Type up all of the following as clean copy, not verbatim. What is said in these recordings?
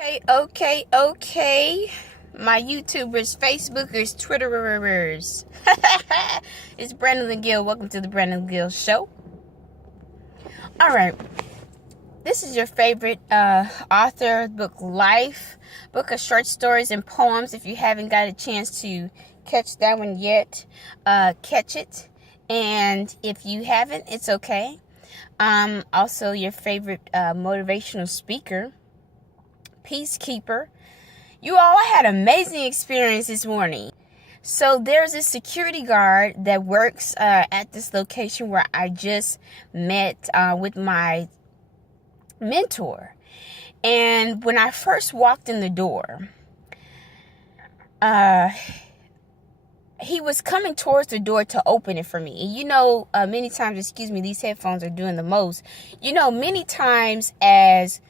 Okay. My YouTubers, Facebookers, Twitterers. It's Brandalyn Gill. Welcome to the Brandalyn Gill Show. All right. This is your favorite author, book of short stories and poems. If you haven't got a chance to catch that one yet, catch it. And if you haven't, it's okay. Also your favorite motivational speaker, peacekeeper. You all had an amazing experience this morning. So there's a security guard that works at this location where I just met with my mentor. And when I first walked in the door, he was coming towards the door to open it for me. And many times, these headphones are doing the most. Many times as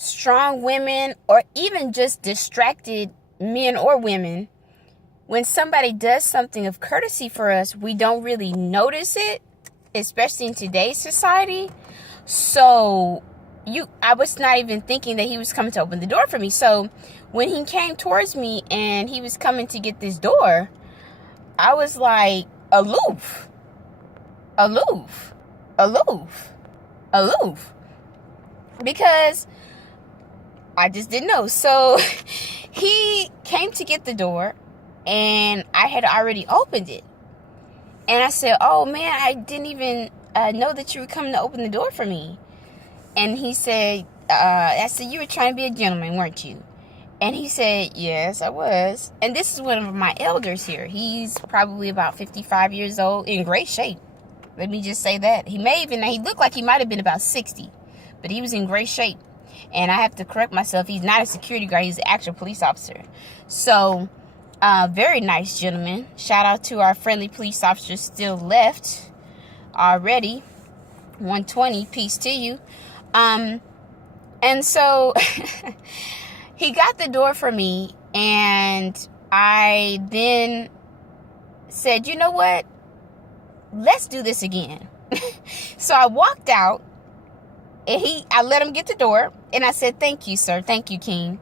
strong women, or even just distracted men or women, when somebody does something of courtesy for us, we don't really notice it, especially in today's society. So I was not even thinking that he was coming to open the door for me. So when he came towards me and he was coming to get this door, I was like aloof, because I just didn't know. So he came to get the door and I had already opened it. And I said, "Oh man, I didn't even know that you were coming to open the door for me." And he said, I said, "You were trying to be a gentleman, weren't you?" And he said, "Yes, I was." And this is one of my elders here. He's probably about 55 years old, in great shape. Let me just say that. He looked like he might have been about 60, but he was in great shape. And I have to correct myself. He's not a security guard. He's an actual police officer. So, very nice gentleman. Shout out to our friendly police officers still left already. 120, peace to you. And so he got the door for me. And I then said, "You know what? Let's do this again." So I walked out. And I let him get the door. And I said, "Thank you, sir. Thank you, King."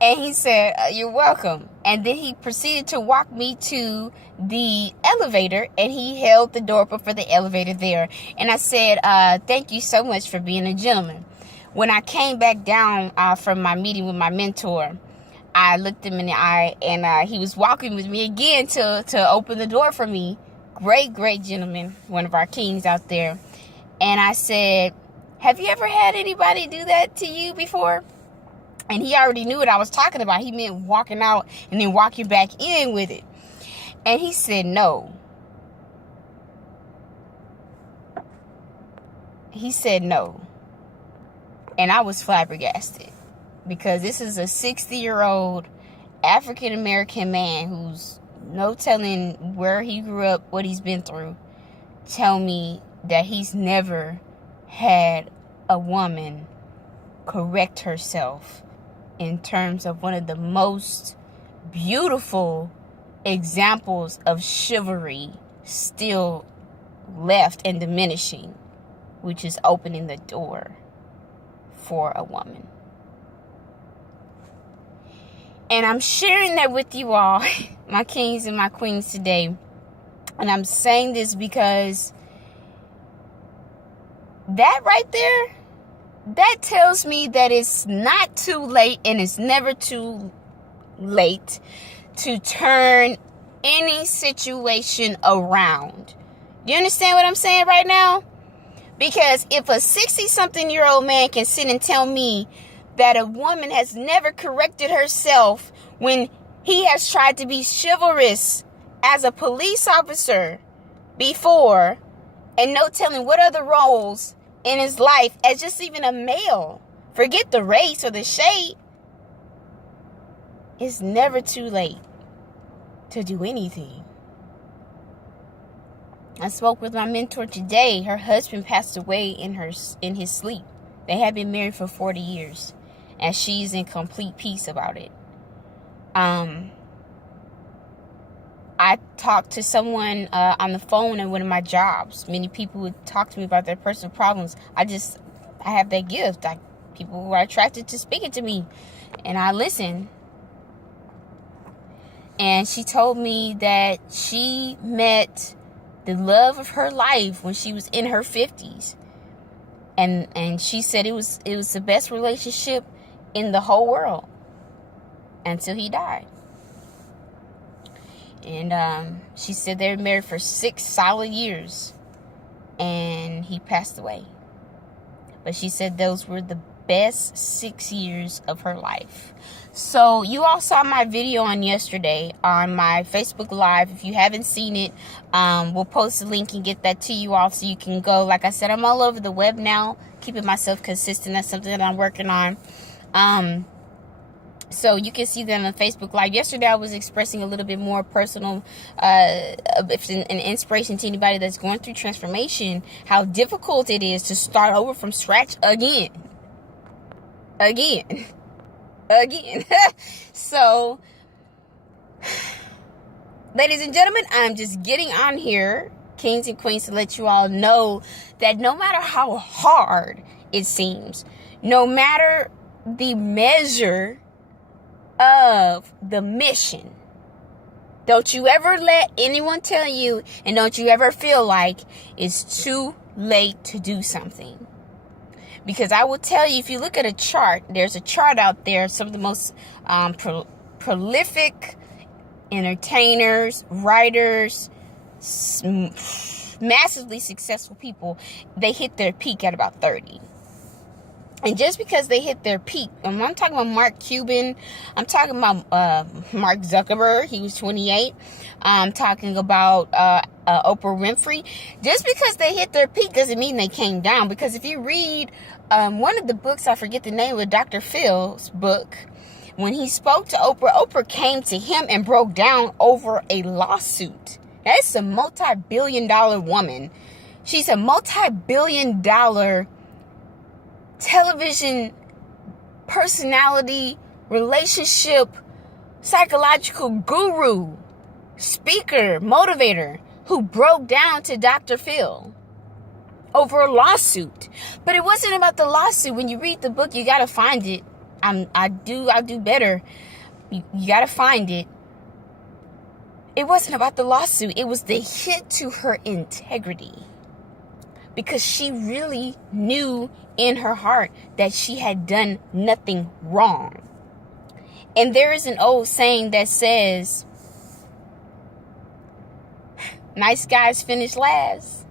And he said, "You're welcome." And then he proceeded to walk me to the elevator. And he held the door open for the elevator there. And I said, "Thank you so much for being a gentleman." When I came back down from my meeting with my mentor, I looked him in the eye. And he was walking with me again to open the door for me. Great gentleman. One of our kings out there. And I said, "Have you ever had anybody do that to you before?" And he already knew what I was talking about. He meant walking out and then walking back in with it. And he said, "No." He said no. And I was flabbergasted, because this is a 60-year-old African-American man who's no telling where he grew up, what he's been through, tell me that he's never had a woman correct herself in terms of one of the most beautiful examples of chivalry still left and diminishing, which is opening the door for a woman. And I'm sharing that with you all, my kings and my queens, today. And I'm saying this because that right there, that tells me that it's not too late, and it's never too late to turn any situation around. You understand what I'm saying right now? Because if a 60-something-year-old man can sit and tell me that a woman has never corrected herself when he has tried to be chivalrous as a police officer before, and no telling what other roles in his life as just even a male, forget the race or the shade, it's never too late to do anything. I spoke with my mentor today. Her husband passed away in his sleep. They had been married for 40 years, and she's in complete peace about it. I talked to someone on the phone at one of my jobs. Many people would talk to me about their personal problems. I have that gift. I People who are attracted to speaking to me. And I listen. And she told me that she met the love of her life when she was in her 50s. And she said it was the best relationship in the whole world until he died. And she said they were married for 6 solid years, and he passed away. But she said those were the best 6 years of her life. So you all saw my video on yesterday on my Facebook Live. If you haven't seen it, we'll post a link and get that to you all so you can go. Like I said, I'm all over the web now, keeping myself consistent. That's something that I'm working on. So you can see that on Facebook Live. Yesterday, I was expressing a little bit more personal, if an inspiration to anybody that's going through transformation, how difficult it is to start over from scratch again. So, ladies and gentlemen, I'm just getting on here, kings and queens, to let you all know that no matter how hard it seems, no matter the measure of the mission, don't you ever let anyone tell you, and don't you ever feel like it's too late to do something. Because I will tell you, if you look at a chart, there's a chart out there, some of the most prolific entertainers, writers, massively successful people, they hit their peak at about 30. And just because they hit their peak, and I'm talking about Mark Cuban, I'm talking about Mark Zuckerberg, he was 28. I'm talking about Oprah Winfrey. Just because they hit their peak doesn't mean they came down. Because if you read one of the books, I forget the name of Dr. Phil's book, when he spoke to Oprah, Oprah came to him and broke down over a lawsuit. That's a multi-billion-dollar woman. She's a multi-billion-dollar television personality, relationship, psychological guru, speaker, motivator, who broke down to Dr. Phil over a lawsuit. But it wasn't about the lawsuit. When you read the book, you gotta find it. I'll do better. You gotta find it. It wasn't about the lawsuit. It was the hit to her integrity. Because she really knew in her heart that she had done nothing wrong. And there is an old saying that says, nice guys finish last.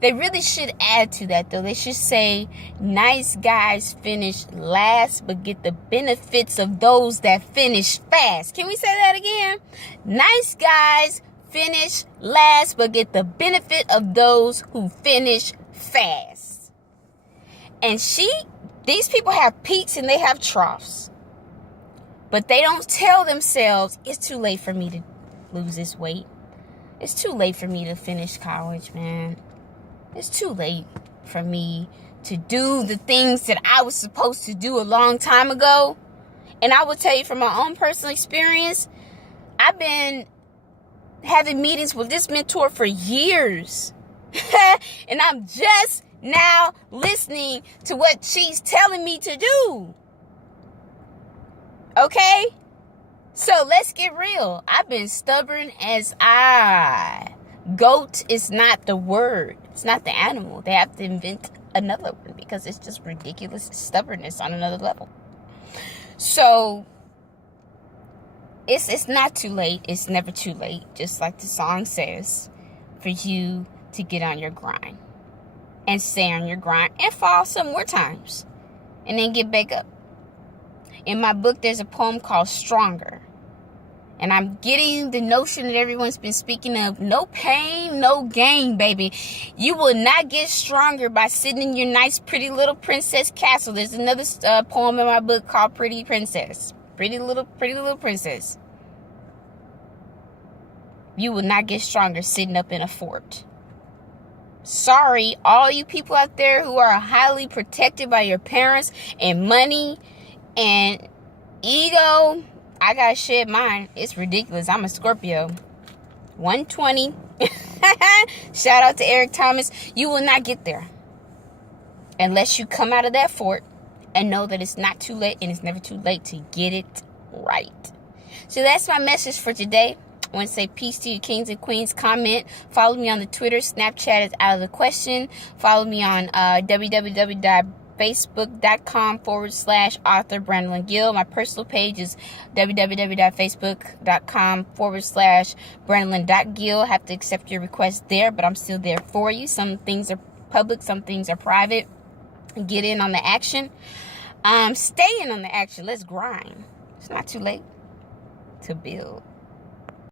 They really should add to that, though. They should say, nice guys finish last, but get the benefits of those that finish fast. Can we say that again? Nice guys finish last, but get the benefit of those who finish fast. And these people have peaks and they have troughs. But they don't tell themselves, it's too late for me to lose this weight. It's too late for me to finish college, man. It's too late for me to do the things that I was supposed to do a long time ago. And I will tell you from my own personal experience, I've been having meetings with this mentor for years. And I'm just now listening to what she's telling me to do. Okay? So let's get real. I've been stubborn as goat is not the word. It's not the animal. They have to invent another one because it's just ridiculous stubbornness on another level. So it's not too late. It's never too late. Just like the song says, for you to get on your grind and stay on your grind and fall some more times and then get back up. In my book, there's a poem called Stronger. And I'm getting the notion that everyone's been speaking of, no pain, no gain, baby. You will not get stronger by sitting in your nice, pretty little princess castle. There's another poem in my book called Pretty Princess. Pretty little princess. You will not get stronger sitting up in a fort. Sorry, all you people out there who are highly protected by your parents and money and ego. I gotta shed mine. It's ridiculous. I'm a Scorpio. 120. Shout out to Eric Thomas. You will not get there unless you come out of that fort and know that it's not too late, and it's never too late to get it right. So that's my message for today. I want to say peace to you, kings and queens. Comment. Follow me on the Twitter. Snapchat is out of the question. Follow me on www.facebook.com/author Brandalyn Gill. My personal page is www.facebook.com/Brandalyn.Gill. I have to accept your request there, but I'm still there for you. Some things are public, some things are private. Get in on the action. Stay in on the action. Let's grind. It's not too late to build.